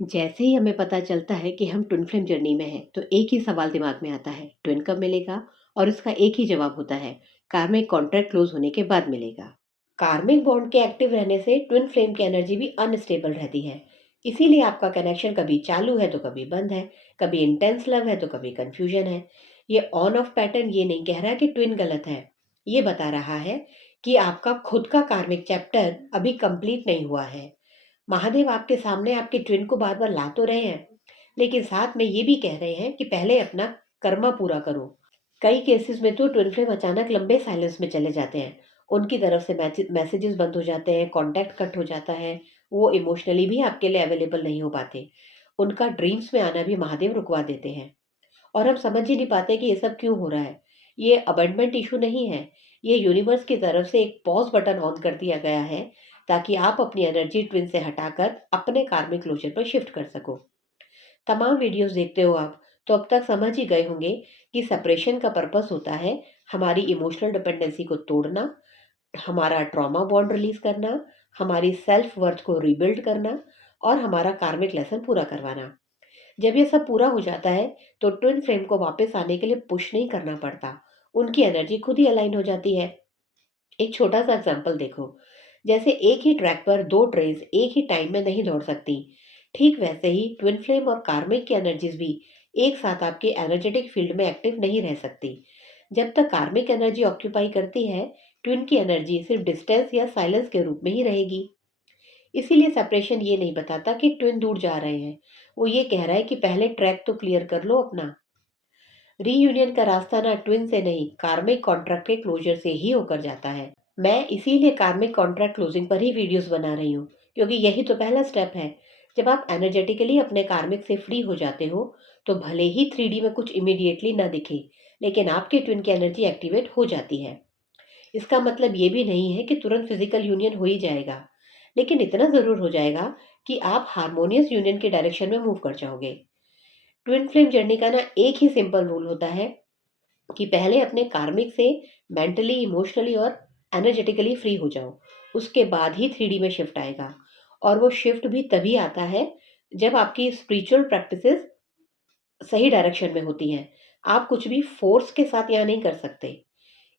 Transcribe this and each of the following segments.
जैसे ही हमें पता चलता है कि हम ट्विन फ्लेम जर्नी में हैं, तो एक ही सवाल दिमाग में आता है, ट्विन कब मिलेगा? और उसका एक ही जवाब होता है, कार्मिक कॉन्ट्रैक्ट क्लोज होने के बाद मिलेगा। कार्मिक बॉन्ड के एक्टिव रहने से ट्विन फ्लेम की एनर्जी भी अनस्टेबल रहती है। इसीलिए आपका कनेक्शन कभी चालू है तो कभी बंद है, कभी इंटेंस लव है तो कभी कंफ्यूजन है। ये ऑन ऑफ पैटर्न ये नहीं कह रहा कि ट्विन गलत है, ये बता रहा है कि आपका खुद का कार्मिक चैप्टर अभी कंप्लीट नहीं हुआ है। महादेव आपके सामने आपके ट्विन को बार बार ला तो रहे हैं, लेकिन साथ में ये भी कह रहे हैं कि पहले अपना कर्मा पूरा करो। कई केसेस में तो ट्विन फ्लेम अचानक लंबे साइलेंस में चले जाते हैं। उनकी तरफ से मैसेजेस बंद हो जाते हैं, कांटेक्ट कट हो जाता है। वो इमोशनली भी आपके लिए अवेलेबल नहीं हो पाते। उनका ड्रीम्स में आना भी महादेव रुकवा देते हैं। और हम समझ ही नहीं पाते कि ये सब क्यों हो रहा है। ये अबंडमेंट इशू नहीं है, ये यूनिवर्स की तरफ से एक पॉज बटन ऑन कर दिया गया है, ताकि आप अपनी एनर्जी ट्विन से हटाकर अपने कार्मिक क्लोजर पर शिफ्ट कर सको। तमाम वीडियोस देखते हो आप, तो अब तक समझ ही गए होंगे कि सेपरेशन का पर्पस होता है हमारी इमोशनल डिपेंडेंसी को तोड़ना, हमारा ट्रॉमा बॉन्ड रिलीज करना, हमारी सेल्फ वर्थ को रिबिल्ड करना और हमारा कार्मिक लेसन पूरा करवाना। जब ये सब पूरा हो जाता है, तो ट्विन फ्लेम को वापस आने के लिए पुश नहीं करना पड़ता। उनकी एनर्जी खुद ही अलाइन हो जाती है। एक छोटा सा एग्जांपल देखो। जैसे एक ही ट्रैक पर दो ट्रेन्स एक ही टाइम में नहीं दौड़ सकती, ठीक वैसे ही ट्विन फ्लेम और कार्मिक की एनर्जीज भी एक साथ आपके एनर्जेटिक फील्ड में एक्टिव नहीं रह सकती। जब तक कार्मिक एनर्जी ऑक्यूपाई करती है, ट्विन की एनर्जी सिर्फ डिस्टेंस या साइलेंस के रूप में ही रहेगी। इसीलिए सेपरेशन ये नहीं बताता कि ट्विन दूर जा रहे हैं, वो ये कह रहा है कि पहले ट्रैक तो क्लियर कर लो अपना। रीयूनियन का रास्ता ना ट्विन से नहीं, कार्मिक कॉन्ट्रैक्ट के क्लोजर से ही होकर जाता है। मैं इसीलिए कार्मिक कॉन्ट्रैक्ट क्लोजिंग पर ही वीडियोस बना रही हूँ, क्योंकि यही तो पहला स्टेप है। जब आप एनर्जेटिकली अपने कार्मिक से फ्री हो जाते हो, तो भले ही 3D में कुछ इमीडिएटली ना दिखे, लेकिन आपके ट्विन की एनर्जी एक्टिवेट हो जाती है। इसका मतलब ये भी नहीं है कि तुरंत फिजिकल यूनियन हो ही जाएगा, लेकिन इतना जरूर हो जाएगा कि आप हार्मोनियस यूनियन के डायरेक्शन में मूव कर जाओगे। ट्विन फ्लेम जर्नी का ना एक ही सिंपल रूल होता है कि पहले अपने कार्मिक से मेंटली, इमोशनली और एनर्जेटिकली फ्री हो जाओ। उसके बाद ही 3D में शिफ्ट आएगा। और वो शिफ्ट भी तभी आता है जब आपकी स्पिरिचुअल प्रैक्टिसेस सही डायरेक्शन में होती हैं। आप कुछ भी फोर्स के साथ यहाँ नहीं कर सकते।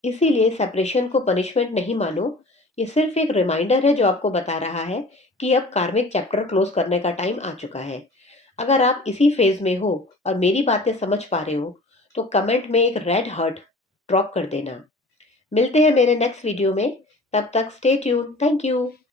इसीलिए सेपरेशन को पनिशमेंट नहीं मानो, ये सिर्फ एक रिमाइंडर है जो आपको बता रहा है कि अब कार्मिक चैप्टर क्लोज करने का टाइम आ चुका है। अगर आप इसी फेज में हो और मेरी बातें समझ पा रहे हो, तो कमेंट में एक रेड हार्ट ड्रॉप कर देना। मिलते हैं मेरे नेक्स्ट वीडियो में। तब तक स्टे ट्यून। Thank you.